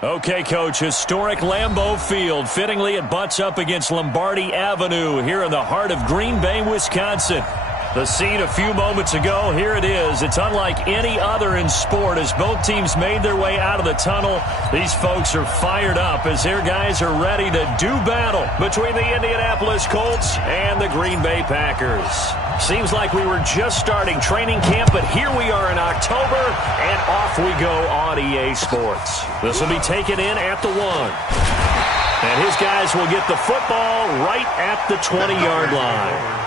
Okay, Coach, historic Lambeau Field. Fittingly, it butts up against Lombardi Avenue here in the heart of Green Bay, Wisconsin. The scene a few moments ago, here it is. It's unlike any other in sport as both teams made their way out of the tunnel. These folks are fired up as their guys are ready to do battle between the Indianapolis Colts and the Green Bay Packers. Seems like we were just starting training camp, but here we are in October, and off we go on EA Sports. This will be taken in at the 1. And his guys will get the football right at the 20-yard line.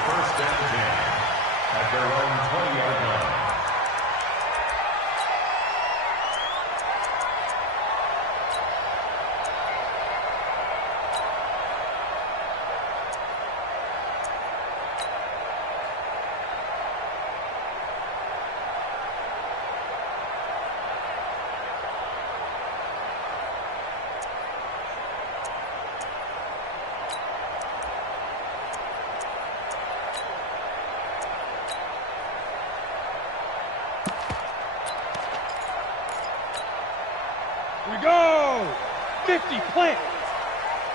We go! 50, plant!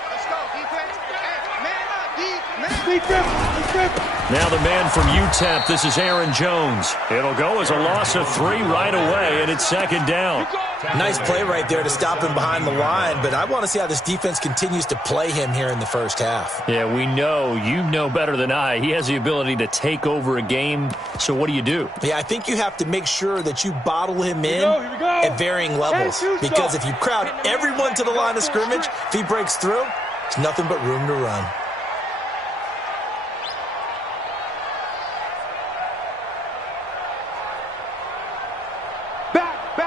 Let's go, defense! Man up, Defense! Now the man from UTEP, this is Aaron Jones. It'll go as a loss of 3 right away, and it's second down. Nice play right there to stop him behind the line, but I want to see how this defense continues to play him here in the first half. Yeah, we know. You know better than I. He has the ability to take over a game, so what do you do? Yeah, I think you have to make sure that you bottle him in Here we go. at varying levels, because if you crowd everyone to the line of scrimmage, if he breaks through, there's nothing but room to run.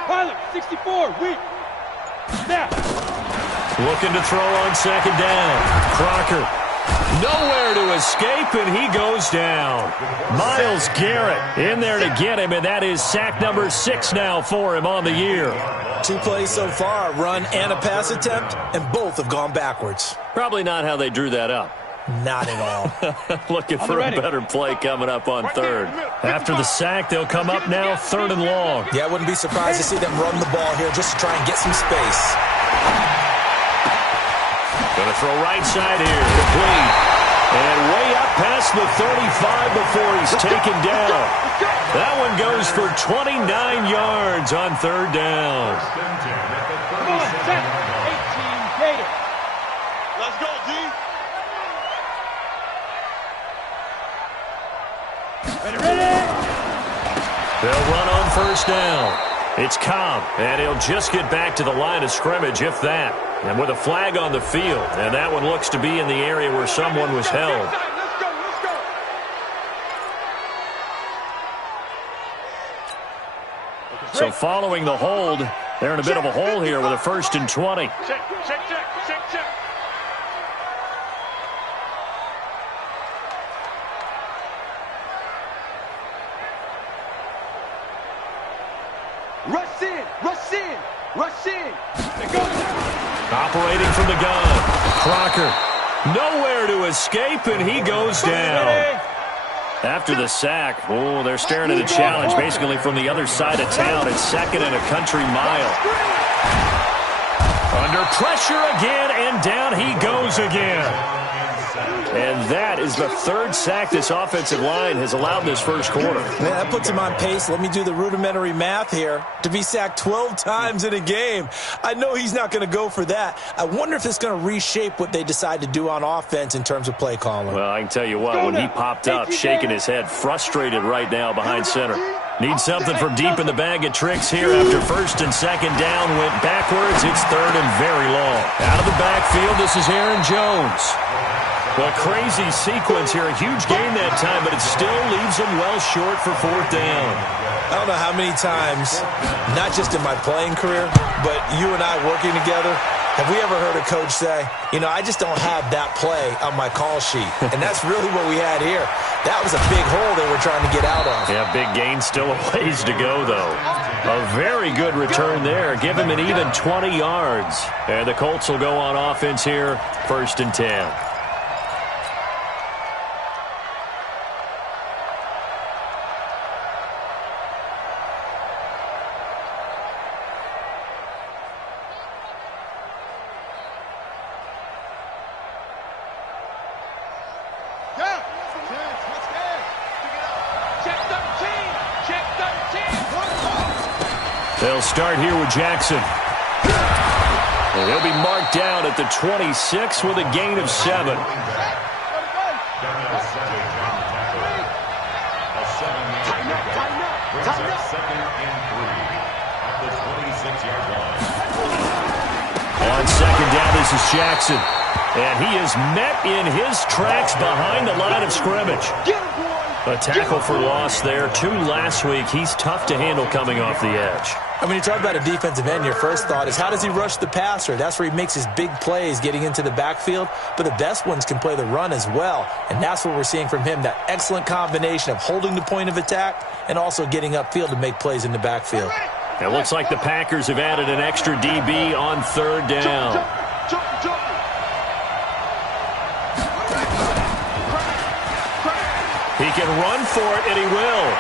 Pilot, 64, weak. Snap. Looking to throw on second down. Crocker. Nowhere to escape, and he goes down. Myles Garrett in there to get him, and that is sack number 6 now for him on the year. 2 plays so far, run and a pass attempt, and both have gone backwards. Probably not how they drew that up. Not at all. Looking for a better play coming up on third. After the sack, they'll come up now 3rd and long. Yeah, I wouldn't be surprised to see them run the ball here just to try and get some space. Going to throw right side here. Complete. And way up past the 35 before he's taken down. That one goes for 29 yards on 3rd down. Come on, set. 18 Gator. Let's go, D. Ready. They'll run on 1st down. It's Cobb, and he'll just get back to the line of scrimmage, if that. And with a flag on the field, and that one looks to be in the area where someone was held. Let's go. So following the hold, they're in a bit of a hole here with a 1st and 20. Check. Rush in. Operating from the gun. Crocker. Nowhere to escape, and he goes down. After the sack, they're staring at a challenge basically from the other side of town. It's 2nd and a country mile. Under pressure again, and down he goes again. And that is the 3rd sack this offensive line has allowed this first quarter. Man, that puts him on pace. Let me do the rudimentary math here. To be sacked 12 times in a game. I know he's not going to go for that. I wonder if it's going to reshape what they decide to do on offense in terms of play calling. Well, I can tell you what, when he popped up, shaking his head, frustrated right now behind center. Needs something from deep in the bag of tricks here after 1st and 2nd down. Went backwards. It's 3rd and very long. Out of the backfield, this is Aaron Jones. A crazy sequence here. A huge gain that time, but it still leaves them well short for 4th down. I don't know how many times, not just in my playing career, but you and I working together, have we ever heard a coach say, I just don't have that play on my call sheet. And that's really what we had here. That was a big hole they were trying to get out of. Yeah, big gain, still a ways to go, though. A very good return there. Give him an even 20 yards. And the Colts will go on offense here, 1st and 10. They'll start here with Jackson. And he'll be marked down at the 26 with a gain of 7. On second down, this is Jackson. And he is met in his tracks behind the line of scrimmage. A tackle for loss there. 2 last week. He's tough to handle coming off the edge. And when you talk about a defensive end, your first thought is, how does he rush the passer? That's where he makes his big plays getting into the backfield. But the best ones can play the run as well. And that's what we're seeing from him, that excellent combination of holding the point of attack and also getting upfield to make plays in the backfield. It looks like the Packers have added an extra DB on third down. He can run for it, and he will.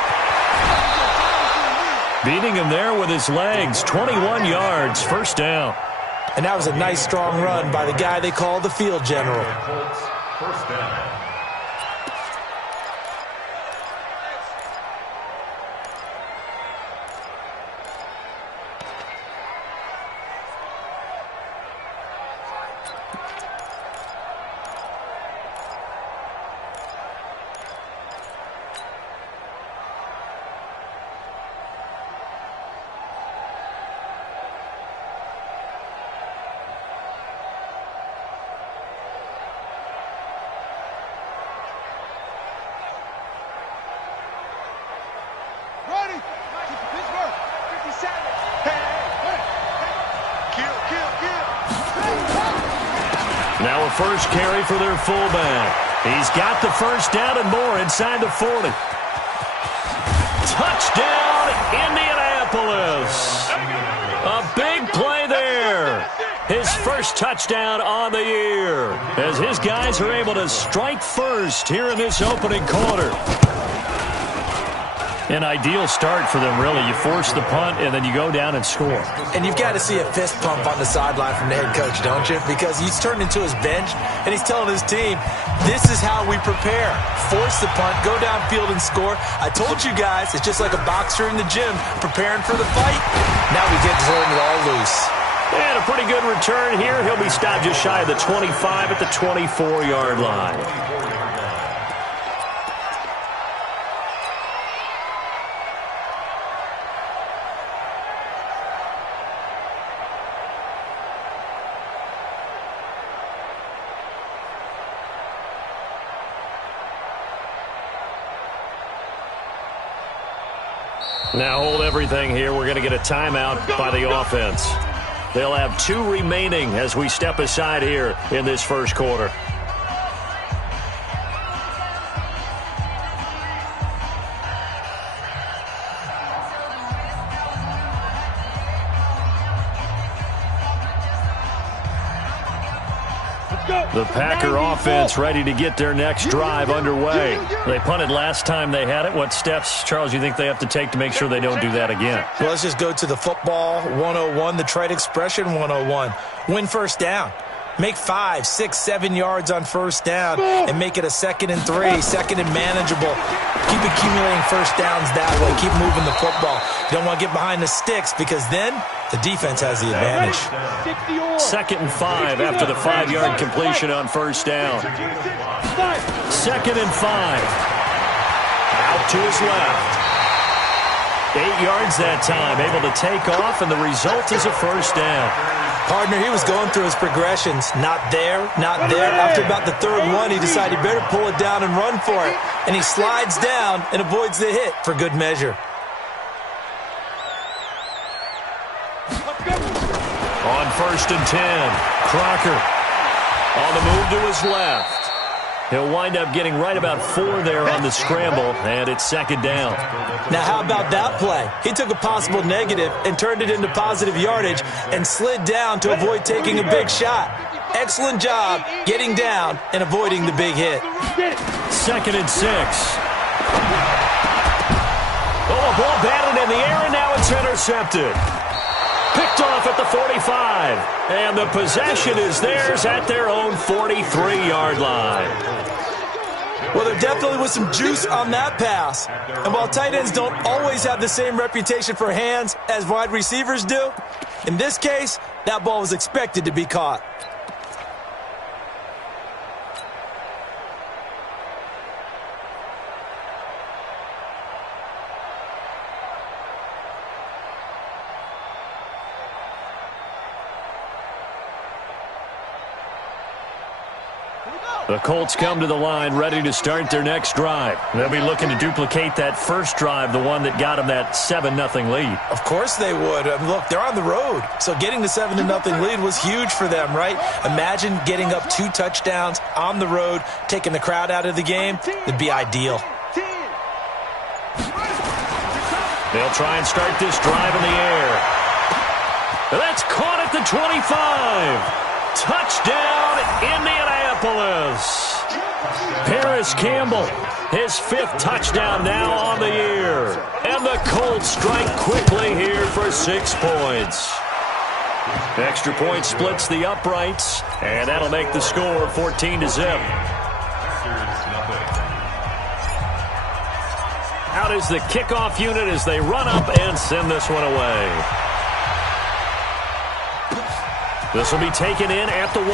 Beating him there with his legs. 21 yards, first down. And that was a nice, strong run by the guy they call the field general. First down. Now a first carry for their fullback. He's got the first down and more inside the 40. Touchdown, Indianapolis. A big play there. His first touchdown on the year as his guys are able to strike first here in this opening quarter. An ideal start for them, really. You force the punt, and then you go down and score. And you've got to see a fist pump on the sideline from the head coach, don't you? Because he's turned into his bench, and he's telling his team, this is how we prepare. Force the punt, go downfield and score. I told you guys, it's just like a boxer in the gym preparing for the fight. Now we get to turn it all loose. And a pretty good return here. He'll be stopped just shy of the 25 at the 24-yard line. Now hold everything here. We're going to get a timeout by the offense. They'll have 2 remaining as we step aside here in this first quarter. The Packer offense ready to get their next drive underway. They punted last time they had it. What steps, Charles, you think they have to take to make sure they don't do that again? Well, let's just go to the football 101, the trade expression 101. Win first down. Make 5, 6, 7 yards on first down and make it a 2nd and 3, 2nd and manageable. Keep accumulating first downs that way. Keep moving the football. You don't want to get behind the sticks because then the defense has the advantage. 2nd and 5 after the 5-yard completion on first down. 2nd and 5. Out to his left. 8 yards that time, able to take off, and the result is a first down. Partner, he was going through his progressions. Not there, not there. After about the 3rd one, he decided he better pull it down and run for it. And he slides down and avoids the hit for good measure. On 1st and 10, Crocker on the move to his left. He'll wind up getting right about 4 there on the scramble, and it's 2nd down. Now, how about that play? He took a possible negative and turned it into positive yardage and slid down to avoid taking a big shot. Excellent job getting down and avoiding the big hit. 2nd and 6. Oh, a ball batted in the air, and now it's intercepted. Picked off at the 45, and the possession is theirs at their own 43-yard line. Well, there definitely was some juice on that pass. And while tight ends don't always have the same reputation for hands as wide receivers do, in this case, that ball was expected to be caught. The Colts come to the line ready to start their next drive. They'll be looking to duplicate that first drive, the one that got them that 7-0 lead. Of course they would. Look, they're on the road, so getting the 7-0 lead was huge for them, right? Imagine getting up 2 touchdowns on the road, taking the crowd out of the game. It'd be ideal. They'll try and start this drive in the air. That's caught at the 25. Touchdown, Indianapolis. Paris Campbell, his 5th touchdown now on the year. And the Colts strike quickly here for 6 points. Extra point splits the uprights, and that'll make the score 14-0. Out is the kickoff unit as they run up and send this one away. This will be taken in at the 1.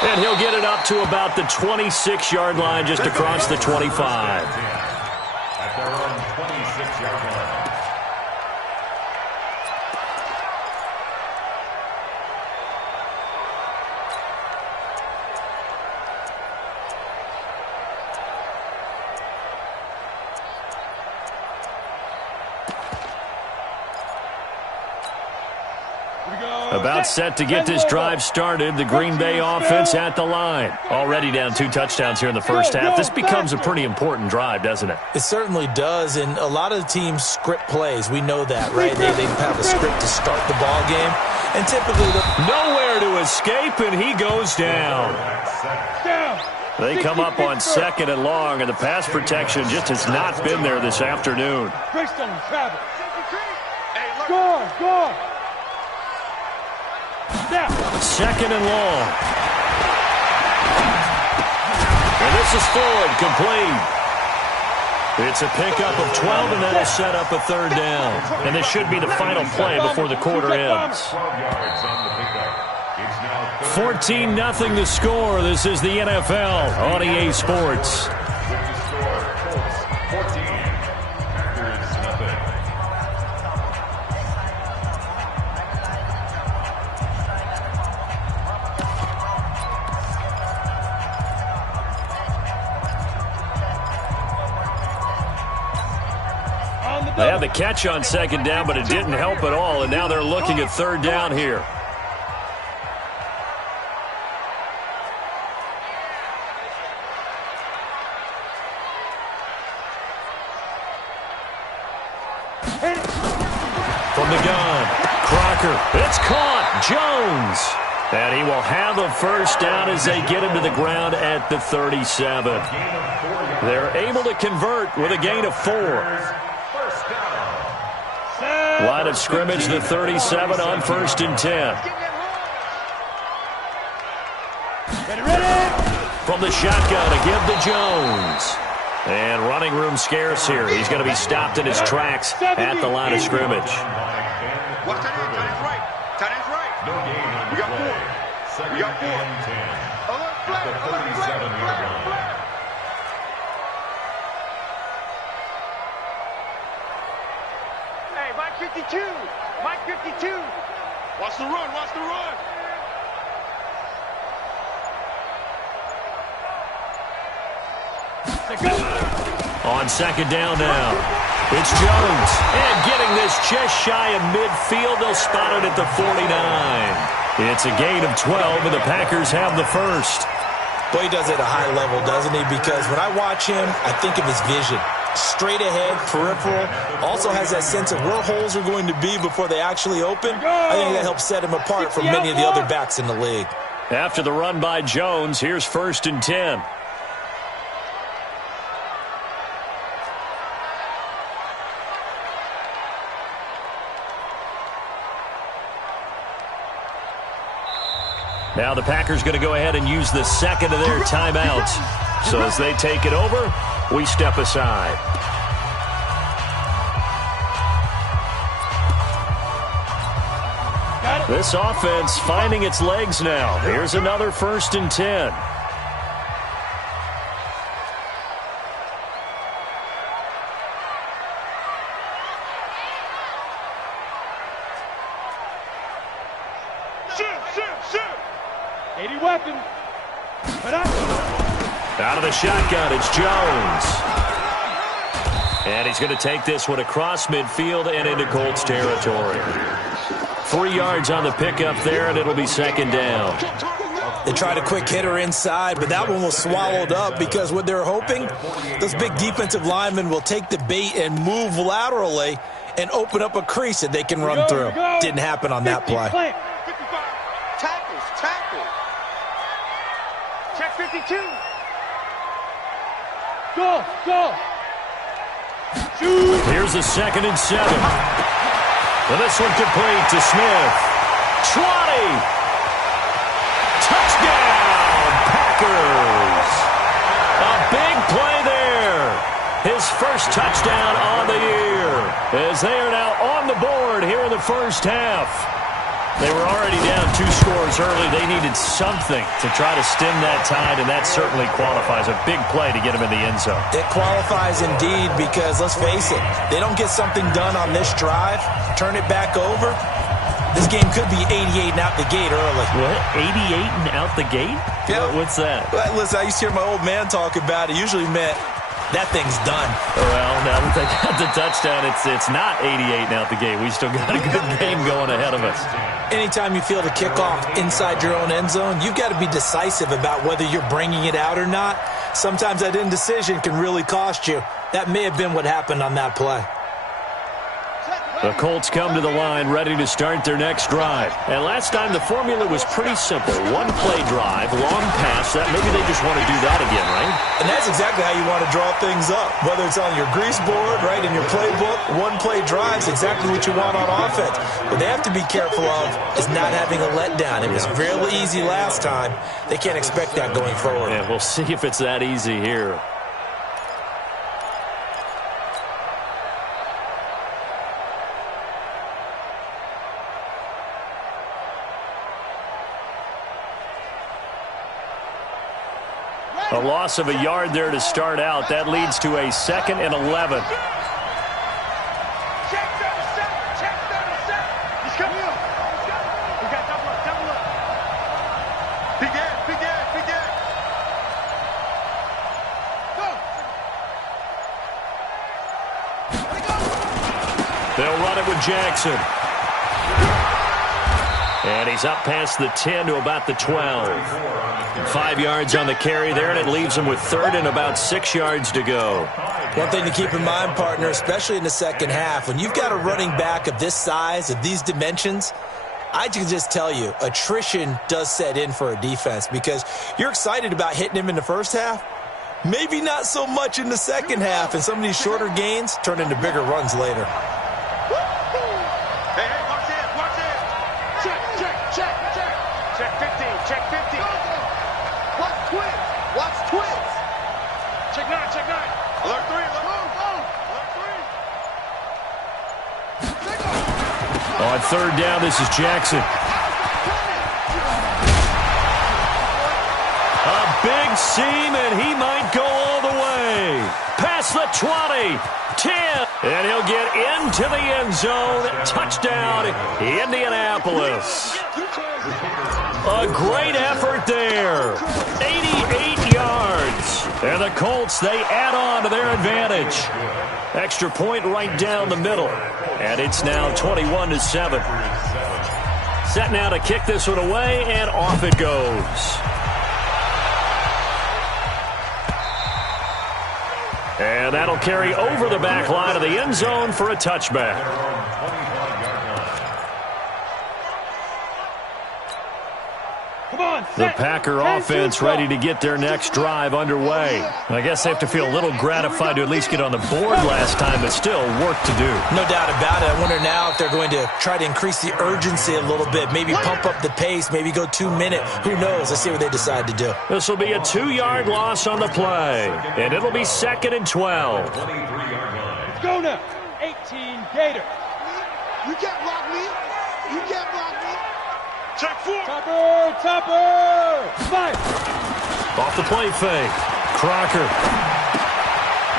And he'll get it up to about the 26-yard line just across the 25. At their own 26-yard line. About set to get this drive started. The Green Bay offense at the line. Already down 2 touchdowns here in the first half. This becomes a pretty important drive, doesn't it? It certainly does, and a lot of the teams script plays. We know that, right? They have a script to start the ball game, and typically nowhere to escape, and he goes down. They come up on 2nd and long, and the pass protection just has not been there this afternoon. Go. 2nd and long. And this is Floyd, complete. It's a pickup of 12, and that'll set up a 3rd down. And this should be the final play before the quarter ends. 14-0 the score. This is the NFL on EA Sports. They had the catch on 2nd down, but it didn't help at all, and now they're looking at 3rd down here. From the gun, Crocker, it's caught, Jones. And he will have a 1st down as they get him to the ground at the 37. They're able to convert with a gain of 4. Line of scrimmage, the 37 on 1st and 10. From the shotgun to give to Jones. And running room scarce here. He's going to be stopped in his tracks at the line of scrimmage. Watch tight end's right. Tight end's right. No gain on We got 4. We got 4. At the 37-yard line. Hey, Mike 52. Mike 52. Watch the run. Watch the run. On 2nd down now. It's Jones. And getting this just shy of midfield. They'll spot it at the 49. It's a gain of 12, and the Packers have the 1st. Boy, he does it at a high level, doesn't he? Because when I watch him, I think of his vision. Straight ahead, peripheral. Also has that sense of where holes are going to be before they actually open. I think that helps set him apart from many of the other backs in the league. After the run by Jones, here's 1st and 10. Now the Packers going to go ahead and use the second of their timeouts. So as they take it over, we step aside. This offense finding its legs now. Here's another 1st and 10. Shoot. 80 weapon. Out of the shotgun, it's Jones. And he's going to take this one across midfield and into Colts territory. 3 yards on the pickup there, and it'll be 2nd down. They tried a quick hitter inside, but that one was swallowed up because what they're hoping, those big defensive linemen will take the bait and move laterally and open up a crease that they can run through. Didn't happen on that play. 55. Tackle. Check 52. Go. Shoot. Here's a 2nd and 7. And this one complete to Smith. 20. Touchdown, Packers. A big play there. His first touchdown on the year. As they are now on the board here in the first half. They were already down 2 scores early. They needed something to try to stem that tide, and that certainly qualifies. A big play to get them in the end zone. It qualifies indeed because, let's face it, they don't get something done on this drive, turn it back over, this game could be 88 and out the gate early. What? 88 and out the gate? Yeah. What's that? Well, listen, I used to hear my old man talk about it. Usually meant that thing's done. Well, now that they got the touchdown, it's not 88 and out the gate. We still got a good game going ahead of us. Anytime you feel the kickoff inside your own end zone, you've got to be decisive about whether you're bringing it out or not. Sometimes that indecision can really cost you. That may have been what happened on that play. The Colts come to the line ready to start their next drive. And last time the formula was pretty simple. 1-play drive, long pass. That maybe they just want to do that again, right? And that's exactly how you want to draw things up. Whether it's on your grease board, right, in your playbook, 1-play drives, exactly what you want on offense. What they have to be careful of is not having a letdown. It was real easy last time. They can't expect that going forward. And we'll see if it's that easy here. A loss of a yard there to start out. That leads to a 2nd and 11. Check 37. He's coming up. We got double up. Big end. Go. They'll run it with Jackson. And he's up past the 10 to about the 12. 5 yards on the carry there, and it leaves him with 3rd and about 6 yards to go. One thing to keep in mind, partner, especially in the second half, when you've got a running back of this size, of these dimensions, I can just tell you, attrition does set in for a defense because you're excited about hitting him in the first half. Maybe not so much in the second half, and some of these shorter gains turn into bigger runs later. Hey, watch it. Check 15. Watch twins. Check 9. Alert 3. On 3rd down, this is Jackson. A big seam, and he might go all the way. Past the 20, 10, and he'll get into the end zone. Touchdown, Indianapolis. A great effort there. 88 yards. And the Colts, they add on to their advantage. Extra point right down the middle. And it's now 21-7. Set now to kick this one away, and off it goes. And that'll carry over the back line of the end zone for a touchback. Come on, The Packer offense ready to get their next drive underway. I guess they have to feel a little gratified to at least get on the board last time, but still work to do. No doubt about it. I wonder now if they're going to try to increase the urgency a little bit, maybe pump up the pace, maybe go 2 minute. Who knows? Let's see what they decide to do. This will be a 2-yard loss on the play, and it'll be 2nd and 12. Let's go now. 18 Gators. You can't block me. You can't block me. Check 4. Topper. Fight. Off the play fake. Crocker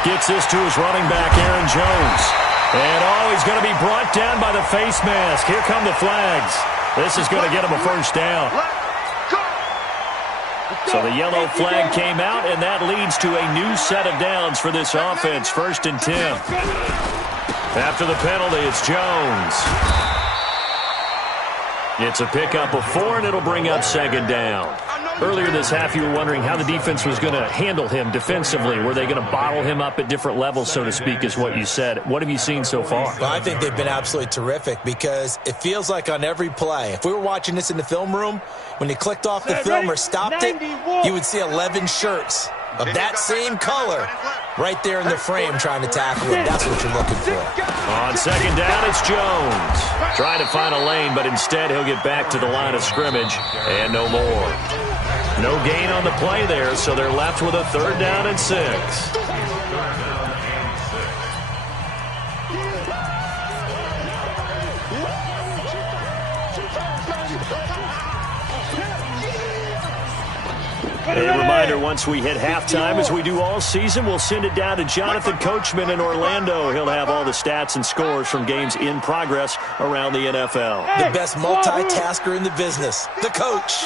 gets this to his running back, Aaron Jones. And, he's going to be brought down by the face mask. Here come the flags. This is going to get him a first down. So the yellow flag came out, and that leads to a new set of downs for this offense. 1st and 10. After the penalty, it's Jones. It's a pickup of 4, and it'll bring up 2nd down. Earlier this half, you were wondering how the defense was going to handle him defensively. Were they going to bottle him up at different levels, so to speak, is what you said. What have you seen so far? Well, I think they've been absolutely terrific because it feels like on every play, if we were watching this in the film room, when he clicked off the film or stopped it, you would see 11 shirts of that same color right there in the frame trying to tackle him. That's what you're looking for. On 2nd down, it's Jones. Trying to find a lane, but instead he'll get back to the line of scrimmage and no more. No gain on the play there, so they're left with a 3rd down and 6. A reminder, once we hit halftime, as we do all season, we'll send it down to Jonathan Coachman in Orlando. He'll have all the stats and scores from games in progress around the NFL. The best multitasker in the business, the coach.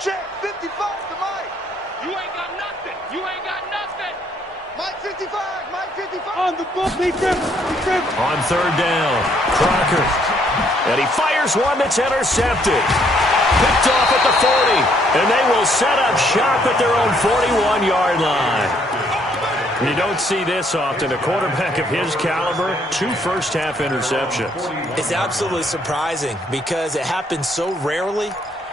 Check 55 to Mike. You ain't got nothing. You ain't got nothing. Mike 55. Mike 55. On the book, he tripped. On 3rd down, Crocker. And he fires one that's intercepted. Picked off at the 40. And they will set up shop at their own 41-yard line. You don't see this often. A quarterback of his caliber, 2 first-half interceptions. It's absolutely surprising because it happens so rarely.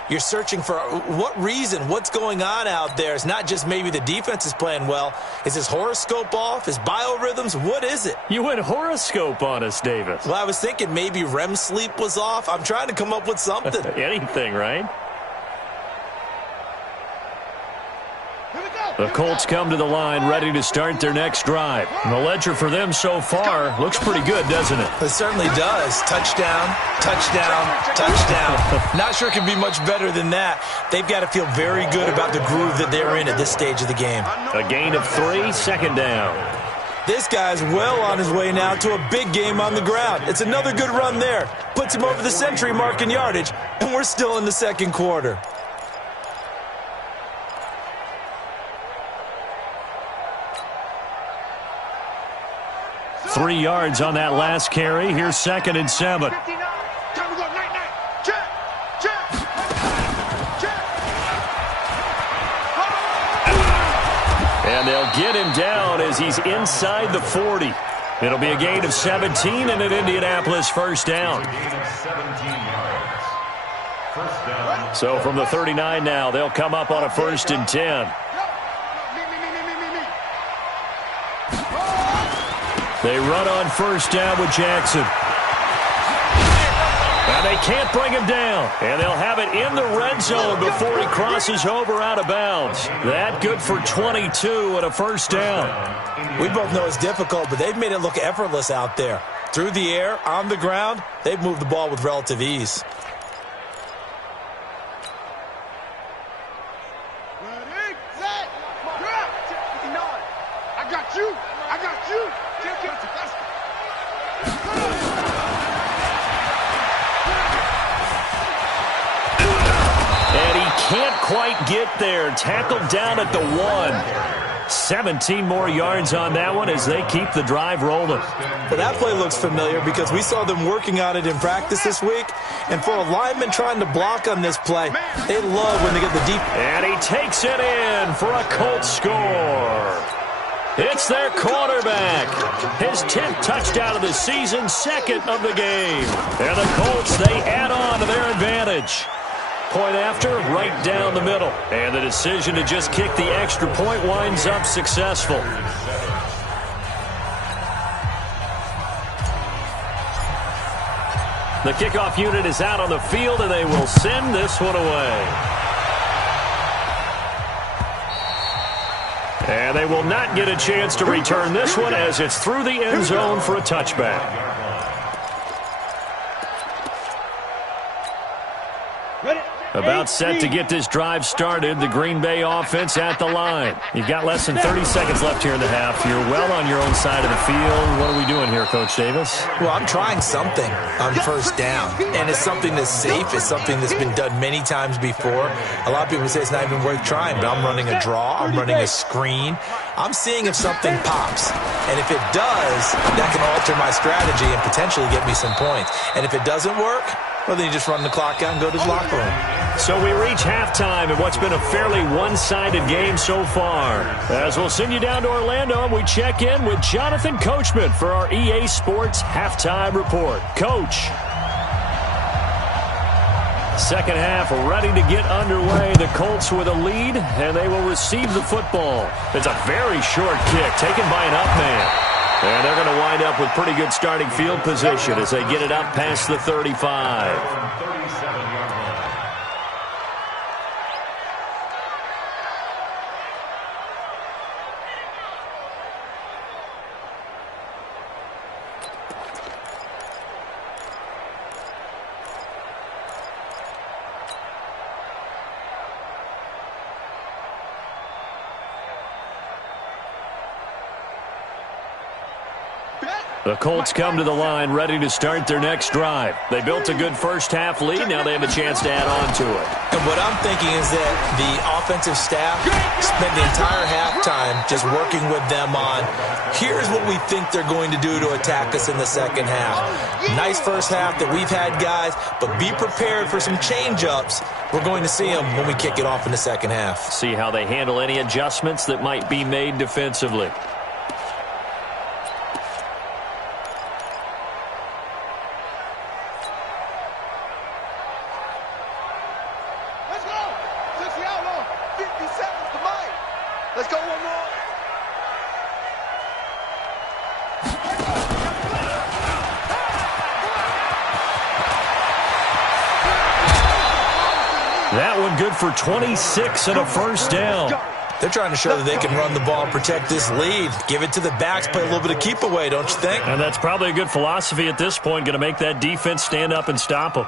You're searching for what reason, what's going on out there. It's not just maybe the defense is playing well. Is his horoscope off? His biorhythms? What is it? You went horoscope on us, Davis. Well, I was thinking maybe REM sleep was off. I'm trying to come up with something. Anything, right? The Colts come to the line ready to start their next drive. And the ledger for them so far looks pretty good, doesn't it? It certainly does. Touchdown, touchdown, touchdown. Not sure it can be much better than that. They've got to feel very good about the groove that they're in at this stage of the game. A gain of 3, 2nd down. This guy's well on his way now to a big game on the ground. It's another good run there. Puts him over the century mark in yardage, and we're still in the 2nd quarter. Three yards on that last carry. Here's 2nd and 7. Time to go, night. Check. And they'll get him down as he's inside the 40. It'll be a gain of 17 and an Indianapolis 1st down. So from the 39 now, they'll come up on a 1st and 10. They run on 1st down with Jackson. And they can't bring him down. And they'll have it in the red zone before he crosses over out of bounds. That good for 22 and a 1st down. We both know it's difficult, but they've made it look effortless out there. Through the air, on the ground, they've moved the ball with relative ease. I got you. And he can't quite get there. Tackled down at the 1. 17 more yards on that one as they keep the drive rolling. Well, that play looks familiar because we saw them working on it in practice this week. And for a lineman trying to block on this play, they love when they get the deep. And he takes it in for a Colts score. It's their quarterback. His 10th touchdown of the season, 2nd of the game. And the Colts, they add on to their advantage. point after, right down the middle. And the decision to just kick the extra point winds up successful. The kickoff unit is out on the field, and they will send this one away. And they will not get a chance to return this one as it's through the end zone for a touchback. About set to get this drive started. The Green Bay offense at the line. You've got less than 30 seconds left here in the half. You're well on your own side of the field. What are we doing here, Coach Davis? Well, I'm trying something on first down, and it's something that's safe. It's something that's been done many times before. A lot of people say it's not even worth trying, but I'm running a draw. I'm running a screen. I'm seeing if something pops, and if it does, that can alter my strategy and potentially get me some points. And if it doesn't work, well, then you just run the clock out and go to the locker room. So we reach halftime in what's been a fairly one-sided game so far. As we'll send you down to Orlando, and we check in with Jonathan Coachman for our EA Sports Halftime Report. Coach. Second half ready to get underway. The Colts with a lead, and they will receive the football. It's a very short kick taken by an up man. And they're going to wind up with pretty good starting field position as they get it up past the 35. The Colts come to the line ready to start their next drive. They built a good first-half lead. Now they have a chance to add on to it. And what I'm thinking is that the offensive staff spent the entire halftime just working with them on, here's what we think they're going to do to attack us in the second half. Nice first half that we've had, guys, but be prepared for some change-ups. We're going to see them when we kick it off in the second half. See how they handle any adjustments that might be made defensively. That one good for 26 and a first down. They're trying to show that they can run the ball and protect this lead. Give it to the backs, play a little bit of keep away, don't you think? And that's probably a good philosophy at this point, going to make that defense stand up and stop them.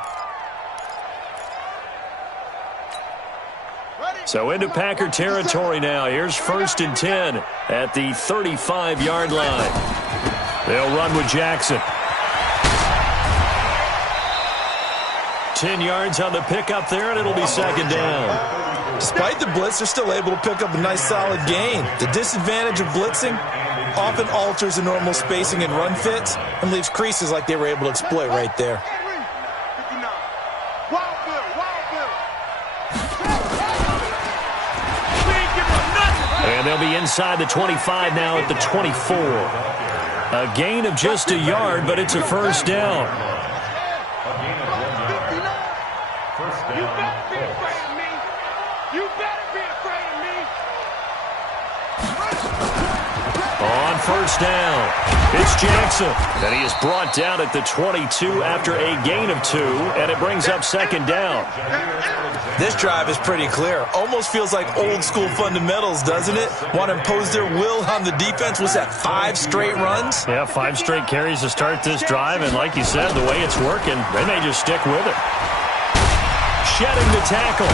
So into Packer territory now. Here's 1st and 10 at the 35-yard line. They'll run with Jackson. 10 yards on the pickup there, and it'll be second down. Despite the blitz, they're still able to pick up a nice solid gain. The disadvantage of blitzing often alters the normal spacing and run fits and leaves creases like they were able to exploit right there. And they'll be inside the 25 now at the 24. A gain of just a yard, but it's a first down. You better be afraid of me. You better be afraid of me. On first down, it's Jackson. And he is brought down at the 22 after a gain of 2, and it brings up second down. This drive is pretty clear. Almost feels like old school fundamentals, doesn't it? Want to impose their will on the defense. Was that 5 straight runs? Yeah, 5 straight carries to start this drive, and like you said, the way it's working, they may just stick with it. Shedding the tackle.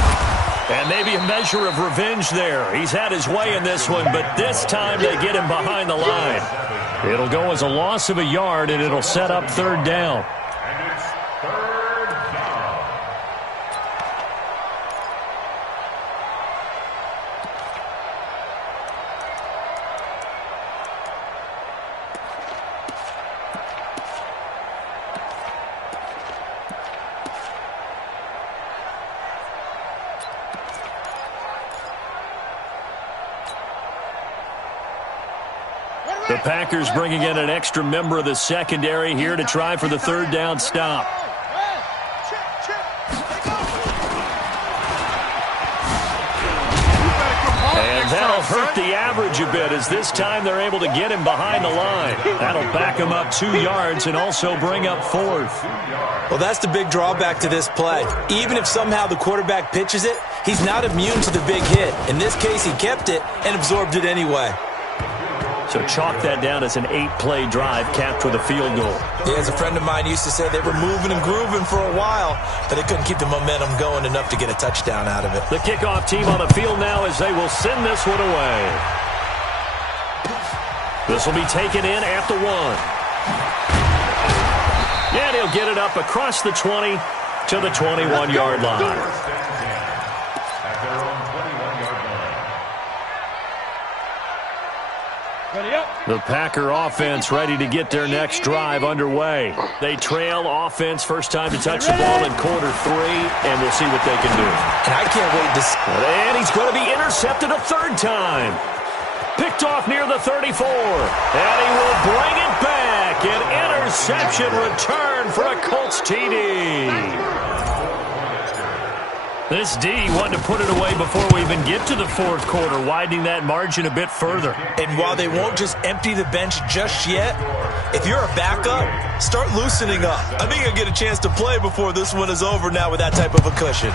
And maybe a measure of revenge there. He's had his way in this one, but this time they get him behind the line. It'll go as a loss of a yard, and it'll set up third down. And it's third down. The Packers bringing in an extra member of the secondary here to try for the third down stop. They'll hurt the average a bit as this time they're able to get him behind the line. That'll back him up 2 yards and also bring up 4th. Well, that's the big drawback to this play. Even if somehow the quarterback pitches it, he's not immune to the big hit. In this case, he kept it and absorbed it anyway. So chalk that down as an 8-play drive capped with a field goal. Yeah, as a friend of mine used to say, they were moving and grooving for a while, but they couldn't keep the momentum going enough to get a touchdown out of it. The kickoff team on the field now as they will send this one away. This will be taken in at the 1. And he'll get it up across the 20 to the 21-yard line. The Packer offense ready to get their next drive underway. They trail offense first time to touch the ball in quarter 3, and we'll see what they can do. And I can't wait to see. And he's going to be intercepted a 3rd time. Picked off near the 34. And he will bring it back. An interception return for a Colts TD. This D wanted to put it away before we even get to the 4th quarter, widening that margin a bit further. And while they won't just empty the bench just yet, if you're a backup, start loosening up. I think you'll get a chance to play before this one is over now with that type of a cushion.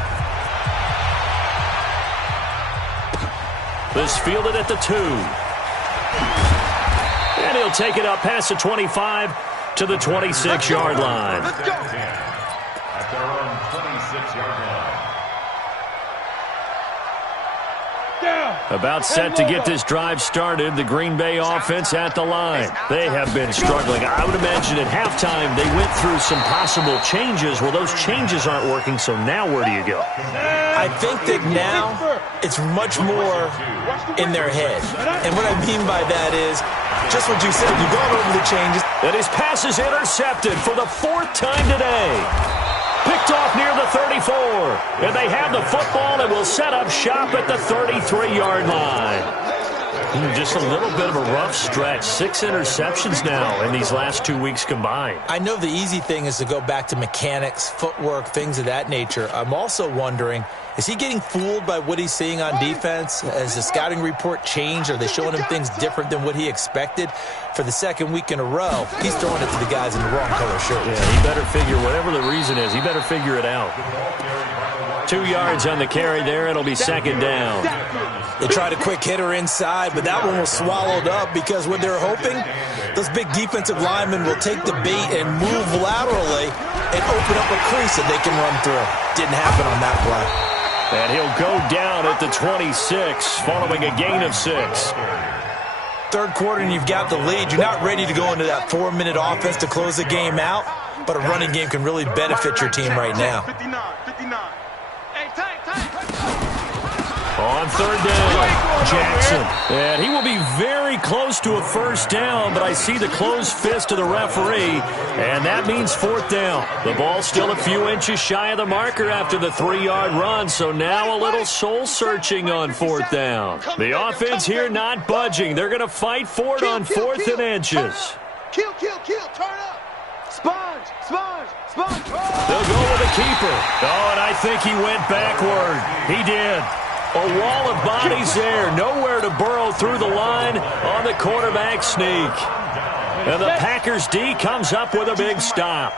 This fielded at the 2. And he'll take it up past the 25 to the 26-yard line. Let's go. At their own 26-yard line. About set to get this drive started, the Green Bay offense at the line. They have been struggling. I would imagine at halftime they went through some possible changes. Well, those changes aren't working, so now where do you go? I think that now it's much more in their head. And what I mean by that is just what you said. You've gone over the changes. And his pass is intercepted for the 4th time today. Picked off near the 34. And they have the football and will set up shop at the 33-yard line. Just a little bit of a rough stretch. 6 interceptions now in these last 2 weeks combined. I know the easy thing is to go back to mechanics, footwork, things of that nature. I'm also wondering, is he getting fooled by what he's seeing on defense? Has the scouting report changed? Are they showing him things different than what he expected? For the 2nd week in a row, he's throwing it to the guys in the wrong color shirts. Yeah, he better figure, whatever the reason is, he better figure it out. 2 yards on the carry there. It'll be 2nd down. They tried a quick hitter inside, but that one was swallowed up because what they're hoping, those big defensive linemen will take the bait and move laterally and open up a crease that they can run through. Didn't happen on that play. And he'll go down at the 26 following a gain of 6. 3rd quarter and you've got the lead. You're not ready to go into that 4-minute offense to close the game out, but a running game can really benefit your team right now. 59. Hey, time. On 3rd down, Jackson. And he will be very close to a 1st down, but I see the closed fist of the referee, and that means 4th down. The ball still a few inches shy of the marker after the 3-yard run, so now a little soul-searching on 4th down. The offense here not budging. They're going to fight for it on 4th and inches. Kill, turn up. Sponge. They'll go with the keeper. Oh, and I think he went backward. He did. A wall of bodies there. Nowhere to burrow through the line on the quarterback sneak. And the Packers D comes up with a big stop.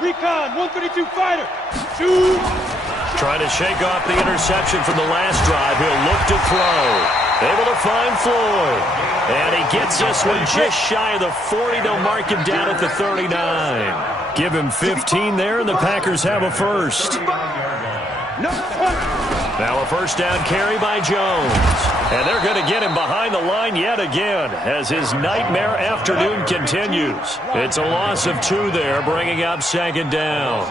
Recon, 132 fighter. Shoot. Trying to shake off the interception from the last drive. He'll look to throw. Able to find Floyd. And he gets this one just shy of the 40. They'll mark him down at the 39. Give him 15 there, and the Packers have a 1st. Now a 1st down carry by Jones. And they're going to get him behind the line yet again as his nightmare afternoon continues. It's a loss of 2 there, bringing up 2nd down.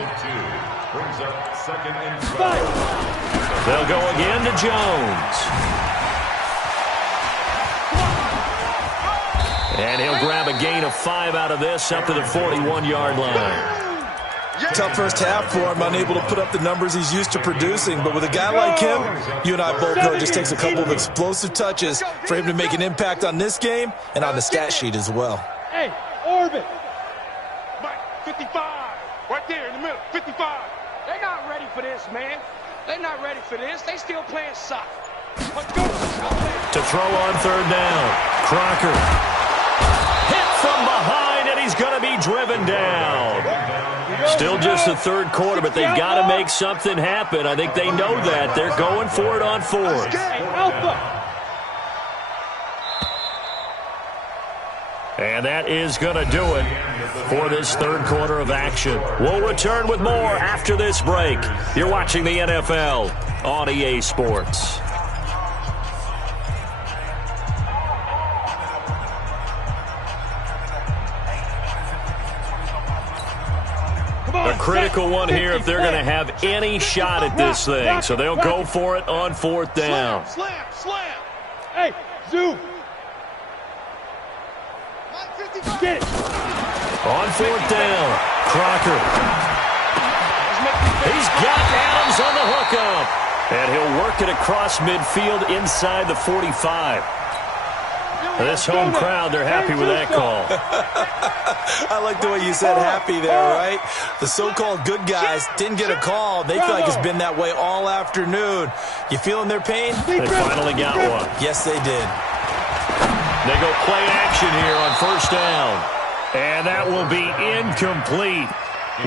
They'll go again to Jones. And he'll grab a gain of 5 out of this up to the 41-yard line. Tough first half for him, unable to put up the numbers he's used to producing. But with a guy like him, you and I both know it just takes a couple of explosive touches for him to make an impact on this game and on the stat sheet as well. Hey, orbit. Mike, 55. Right there in the middle, 55. They're not ready for this, man. They're not ready for this. They still playing soccer. Let's go. To throw on third down. Crocker. Hit from behind, and he's going to be driven down. Still just the third quarter, but they've got to make something happen. I think they know that. They're going for it on fourth. And that is going to do it for this third quarter of action. We'll return with more after this break. You're watching the NFL on EA Sports. A critical one here if they're going to have any shot at this thing. So they'll go for it on fourth down. Slam. Hey, zoom. Get it. On fourth down, Crocker. He's got Adams on the hookup. And he'll work it across midfield inside the 45. This home crowd, they're happy with that call. I like the way you said happy there, right? The so-called good guys didn't get a call. They feel like it's been that way all afternoon. You feeling their pain? They finally got one. Yes, they did. They go play action here on first down. And that will be incomplete.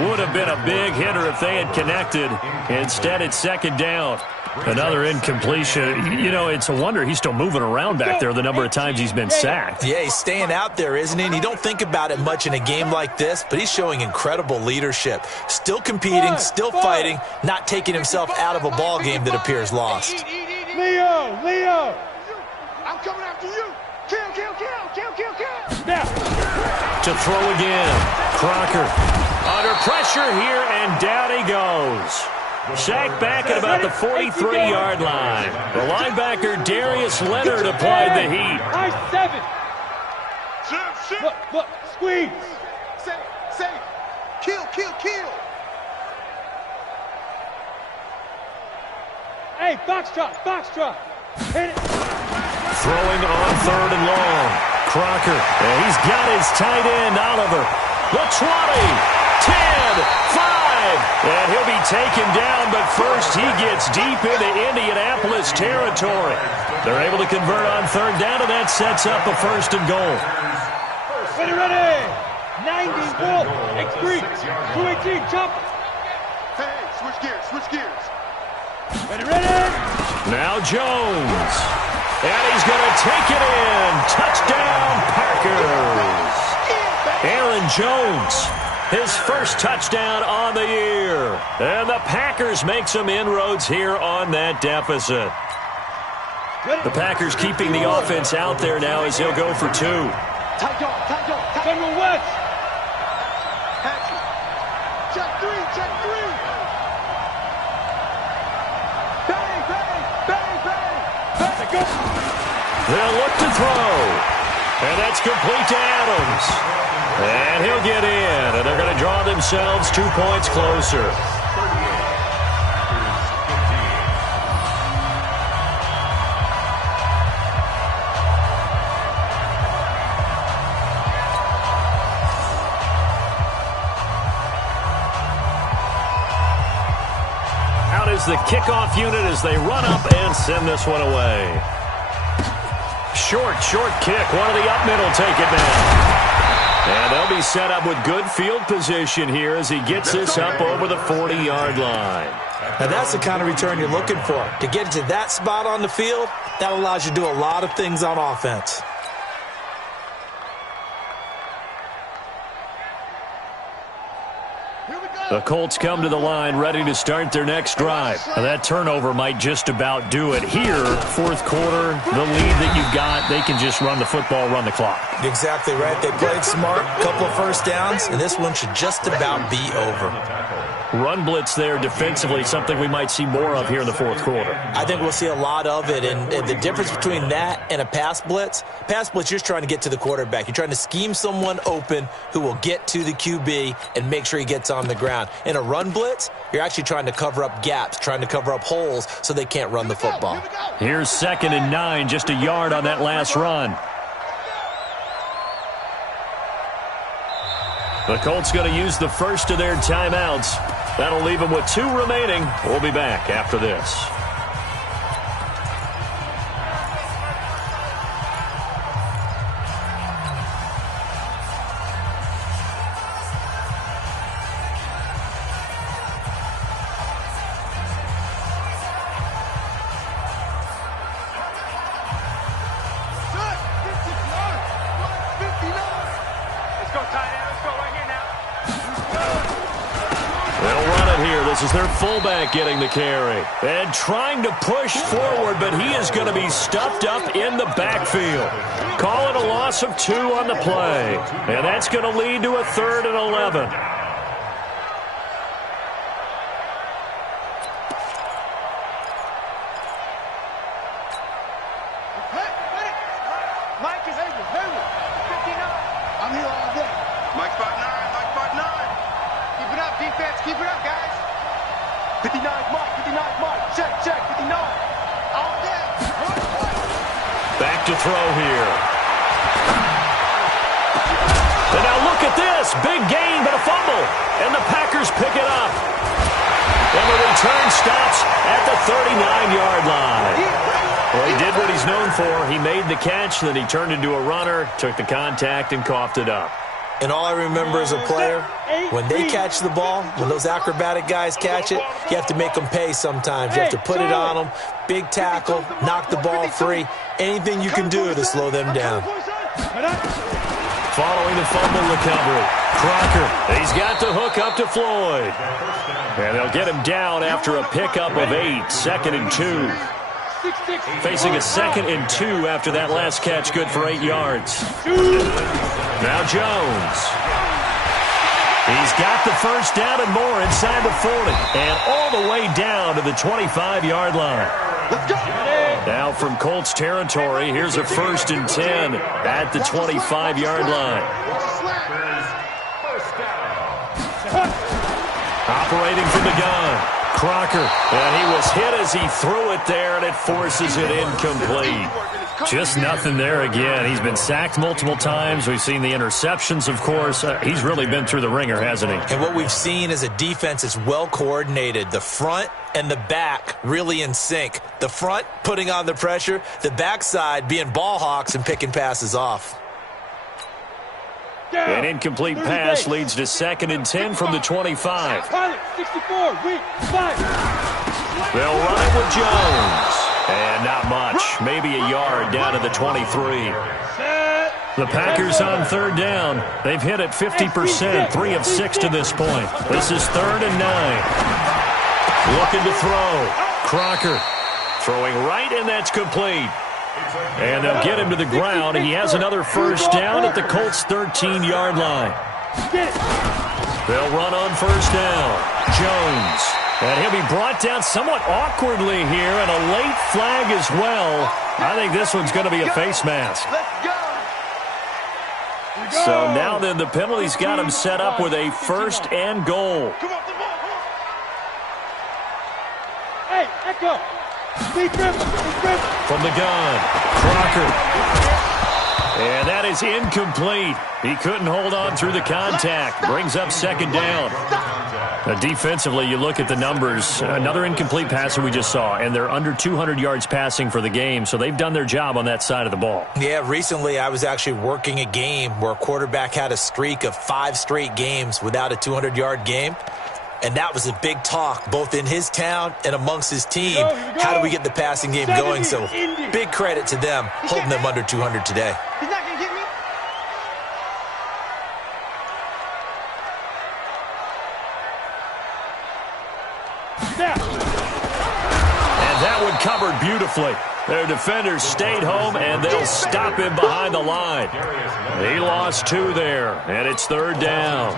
Would have been a big hitter if they had connected. Instead, it's second down. Another incompletion. You know, it's a wonder he's still moving around back there the number of times he's been sacked. Yeah, he's staying out there, isn't he? And you don't think about it much in a game like this, but he's showing incredible leadership. Still competing, still fighting, not taking himself out of a ball game that appears lost. Leo. I'm coming after you. Kill. Now. To throw again. Crocker. Under pressure here, and down he goes. Sacked back at about the 43-yard line. The linebacker, Darius Leonard, applied the heat. Nice 7. Look, squeeze. Say. Kill. Hey, foxtrot. Hit it. Throwing on third and long. Crocker. And he's got his tight end, Oliver. The 20, 10, 5. And he'll be taken down, but first he gets deep into Indianapolis territory. They're able to convert on third down, and that sets up a first and goal. Ready. 90, Wolf. X3. 218, jump. Hey, switch gears. Ready. Now Jones. And he's going to take it in. Touchdown, Packers. Aaron Jones, his first touchdown on the year. And the Packers make some inroads here on that deficit. The Packers keeping the offense out there now as he'll go for 2. Tight dog. Federal West. Check 3. Bang. Go. They'll look to throw. And that's complete to Adams. And he'll get in. And they're going to draw themselves 2 points closer. Out is the kickoff unit as they run up and send this one away. Short kick. One of the up middle take it now. And they'll be set up with good field position here as he gets this up over the 40-yard line. Now that's the kind of return you're looking for. To get to that spot on the field, that allows you to do a lot of things on offense. The Colts come to the line ready to start their next drive. Now that turnover might just about do it. Here, fourth quarter, the lead that you've got, they can just run the football, run the clock. Exactly right. They played smart, couple of first downs, and this one should just about be over. Run blitz there defensively, something we might see more of here in the fourth quarter. I think we'll see a lot of it, and the difference between that and a pass blitz, you're just trying to get to the quarterback. You're trying to scheme someone open who will get to the QB and make sure he gets on the ground. In a run blitz, you're actually trying to cover up gaps, trying to cover up holes so they can't run the football. Here's 2nd and 9, just a yard on that last run. The Colts going to use the first of their timeouts. That'll leave them with 2 remaining. We'll be back after this. This is their fullback getting the carry. And trying to push forward, but he is going to be stuffed up in the backfield. Call it a loss of 2 on the play. And that's going to lead to a 3rd and 11. I'm here all day. Mike spot 9, Mike spot 9. Keep it up, defense. Keep it up, guys. 59 Mike, 59 Mike. Check, check, 59. All day. Back to throw here. And now look at this. Big gain, but a fumble. And the Packers pick it up. And the return stops at the 39-yard line. Well, he did what he's known for. He made the catch, then he turned into a runner, took the contact, and coughed it up. And all I remember as a player, when they catch the ball, when those acrobatic guys catch it, you have to make them pay sometimes. You have to put it on them, big tackle, knock the ball free, anything you can do to slow them down. Following the fumble recovery, Crocker, he's got the hook up to Floyd. And they'll get him down after a pickup of 8, 2nd and 2. Facing a 2nd and 2 after that last catch, good for 8 yards. Now Jones. He's got the first down and more inside the 40. And all the way down to the 25-yard line. Now from Colts territory, here's a 1st and 10 at the 25-yard line. Operating from the gun. Crocker, and he was hit as he threw it there, and it forces it incomplete. Just nothing there again. He's been sacked multiple times. We've seen the interceptions, of course. He's really been through the ringer, hasn't he? And what we've seen is a defense that's well coordinated. The front and the back really in sync. The front putting on the pressure, the backside being ball hawks and picking passes off. An incomplete pass leads to 2nd and 10 from the 25. 64, weak, 5. They'll run it with Jones. And not much. Maybe a yard down to the 23. The Packers on 3rd down. They've hit it 50%, 3 of 6 to this point. This is 3rd and 9. Looking to throw. Crocker throwing right, and that's complete. And they'll get him to the ground. He has another first down at the Colts' 13-yard line. They'll run on first down. Jones. And he'll be brought down somewhat awkwardly here, and a late flag as well. I think this one's going to be a face mask. So now then, the penalty's got him set up with a 1st and goal. Hey, Echo. From the gun, Crocker. And that is incomplete. He couldn't hold on through the contact. Brings up 2nd down. Defensively, you look at the numbers. Another incomplete pass that we just saw, and they're under 200 yards passing for the game, so they've done their job on that side of the ball. Yeah, recently I was actually working a game where a quarterback had a streak of 5 straight games without a 200-yard game. And that was a big talk, both in his town and amongst his team. How do we get the passing game going? So big credit to them, holding them under 200 today. He's not going to get me. And that one covered beautifully. Their defenders stayed home, and they'll stop him behind the line. He lost 2 there, and it's 3rd down.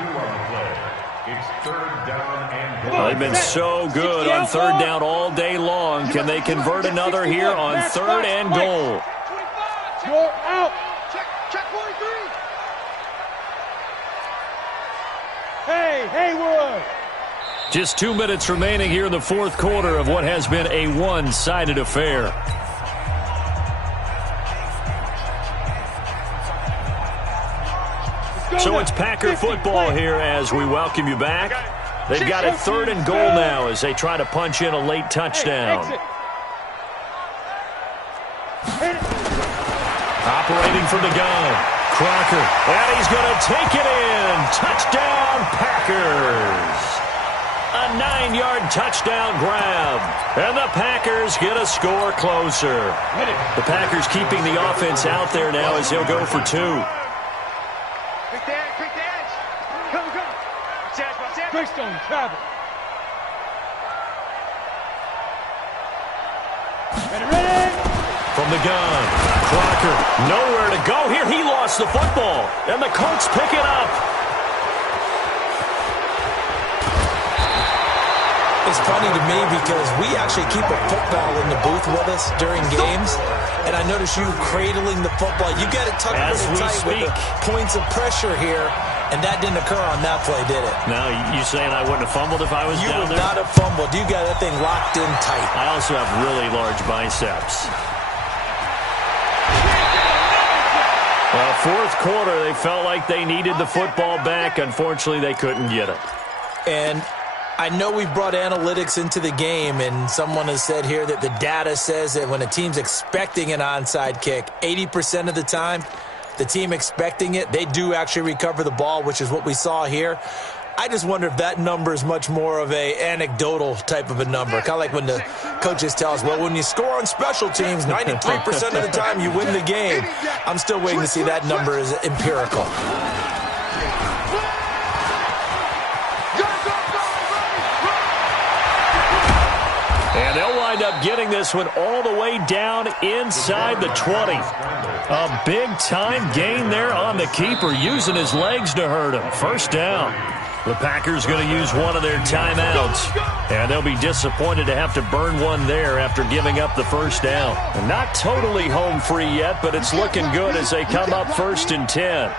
They've been so good on 3rd down all day long. Can they convert another here on 3rd and goal? You're out. Check 43. Hey, Haywood. Just 2 minutes remaining here in the 4th quarter of what has been a one-sided affair. So it's Packer football here as we welcome you back. They've got a 3rd and goal now as they try to punch in a late touchdown. Operating from the gun, Crocker. And he's going to take it in. Touchdown, Packers. A 9-yard touchdown grab. And the Packers get a score closer. The Packers keeping the offense out there now as they'll go for 2. Quick dash. Come. Watch out. Quick stone, travel. From the gun, Crocker, nowhere to go here. He lost the football, and the Colts pick it up. It's funny to me because we actually keep a football in the booth with us during games, and I notice you cradling the football. You got it tucked pretty tight with the points of pressure here, and that didn't occur on that play, did it? Now, you saying I wouldn't have fumbled if I was down there? You would not have fumbled. You got that thing locked in tight. I also have really large biceps. Well, fourth quarter, they felt like they needed the football back. Unfortunately, they couldn't get it. And I know we've brought analytics into the game, and someone has said here that the data says that when a team's expecting an onside kick, 80% of the time, the team expecting it, they do actually recover the ball, which is what we saw here. I just wonder if that number is much more of a anecdotal type of a number. Kind of like when the coaches tell us, well, when you score on special teams, 93% of the time you win the game. I'm still waiting to see that number is empirical. And they'll wind up getting this one all the way down inside the 20. A big-time gain there on the keeper, using his legs to hurt him. First down. The Packers going to use one of their timeouts. And they'll be disappointed to have to burn one there after giving up the first down. And not totally home free yet, but it's looking good as they come up 1st and 10.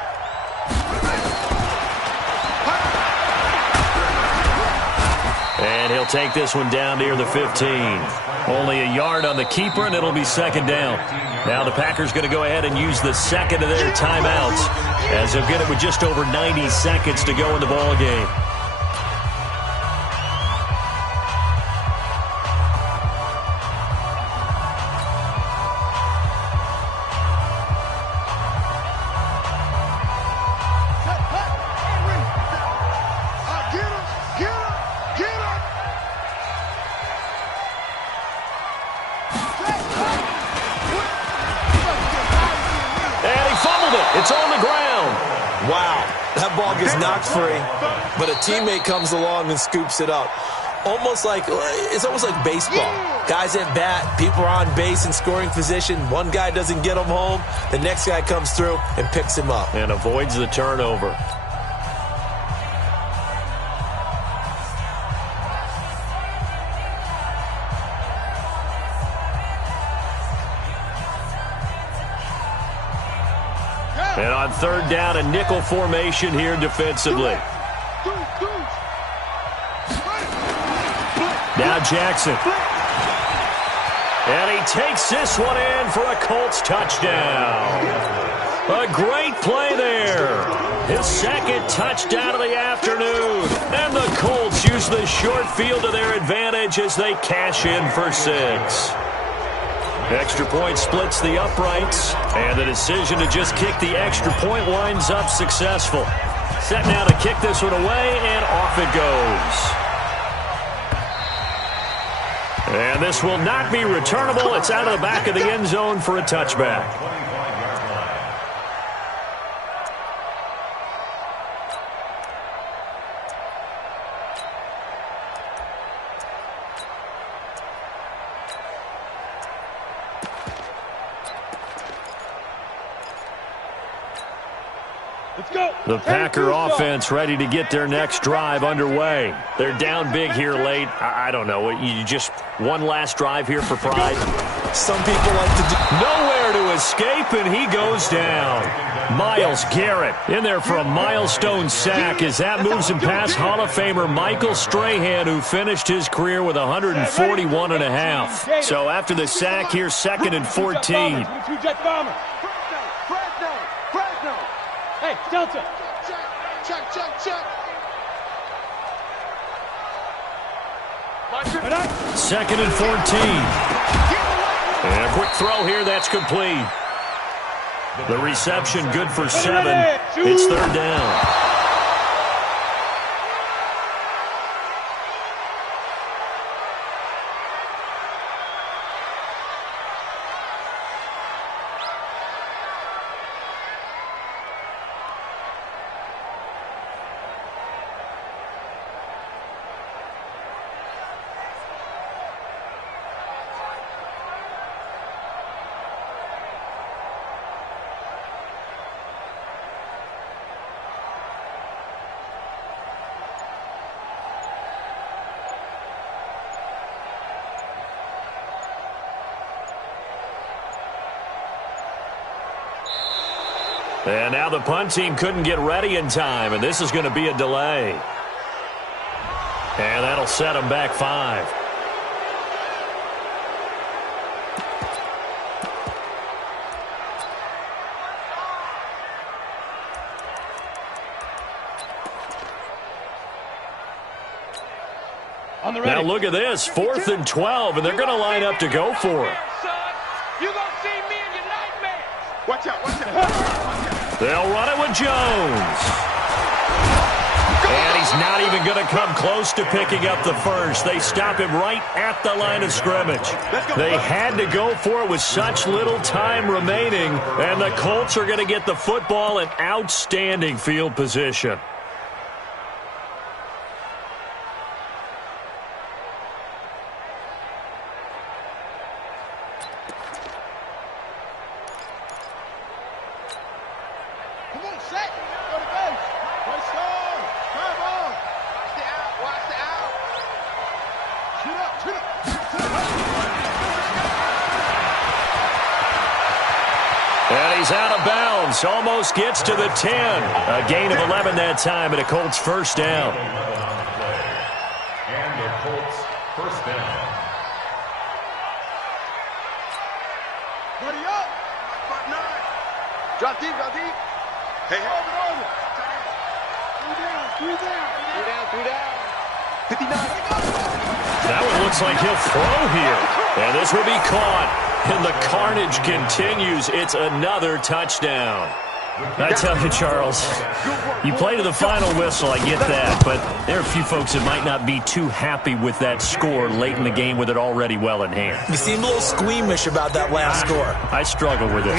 And he'll take this one down near the 15. Only a yard on the keeper, and it'll be 2nd down. Now the Packers going to go ahead and use the second of their timeouts as they'll get it with just over 90 seconds to go in the ball game. It's on the ground. Wow, that ball gets knocked free, but a teammate comes along and scoops it up. It's almost like baseball. Guys at bat, people are on base in scoring position. One guy doesn't get him home. The next guy comes through and picks him up. And avoids the turnover. And on 3rd down, a nickel formation here defensively. Now Jackson. And he takes this one in for a Colts touchdown. A great play there. His 2nd touchdown of the afternoon. And the Colts use the short field to their advantage as they cash in for 6. Extra point splits the uprights, and the decision to just kick the extra point winds up successful. Set now to kick this one away, and off it goes. And this will not be returnable. It's out of the back of the end zone for a touchback. The Packer offense ready to get their next drive underway. They're down big here late. I don't know. You just one last drive here for pride? Some people like to do. Nowhere to escape, and he goes down. Myles Garrett in there for a milestone sack as that moves him past Hall of Famer Michael Strahan, who finished his career with 141.5. So after the sack, here's 2nd and 14. Hey, Delta. Check. 2nd and 14. And a quick throw here, that's complete. The reception good for 7. It's 3rd down. And now the punt team couldn't get ready in time, and this is going to be a delay. And that'll set them back 5. Now look at this, 4th and 12, and they're going to line up to go for it. You're going to see me in your nightmares. Watch out, watch out. They'll run it with Jones. And he's not even going to come close to picking up the first. They stop him right at the line of scrimmage. They had to go for it with such little time remaining, and the Colts are going to get the football in outstanding field position. And he's out of bounds. Almost gets to the 10. A gain of 11 that time, and a Colts first down. And the Colts first down. Buddy up. Drop deep, drop deep. Hey, over. 3 down. 59. That one looks like he'll throw here. And this will be caught. And the carnage continues. It's another touchdown. I tell you, Charles, you play to the final whistle, I get that, but there are a few folks that might not be too happy with that score late in the game with it already well in hand. You seem a little squeamish about that last score. I struggle with it.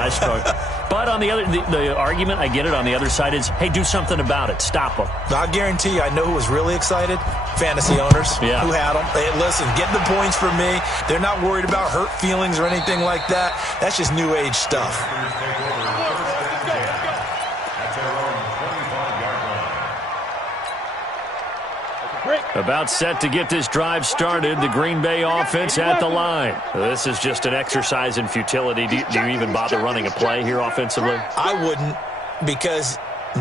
I struggle. But on the other, the argument, I get it, on the other side is, hey, do something about it. Stop them. I guarantee you, I know who was really excited. Fantasy owners who had them. Hey, listen, get the points for me. They're not worried about hurt feelings or anything like that. That's just new age stuff. About set to get this drive started, the Green Bay offense at the line. This is just an exercise in futility. Do you even bother running a play here offensively? I wouldn't, because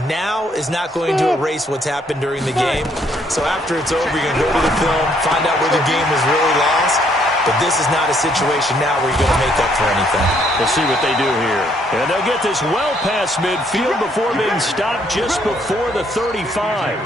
now is not going to erase what's happened during the game. So after it's over, you're going to go to the film, find out where the game was really lost. But this is not a situation now where you're going to make up for anything. We'll see what they do here. And they'll get this well past midfield before being stopped just before the 35.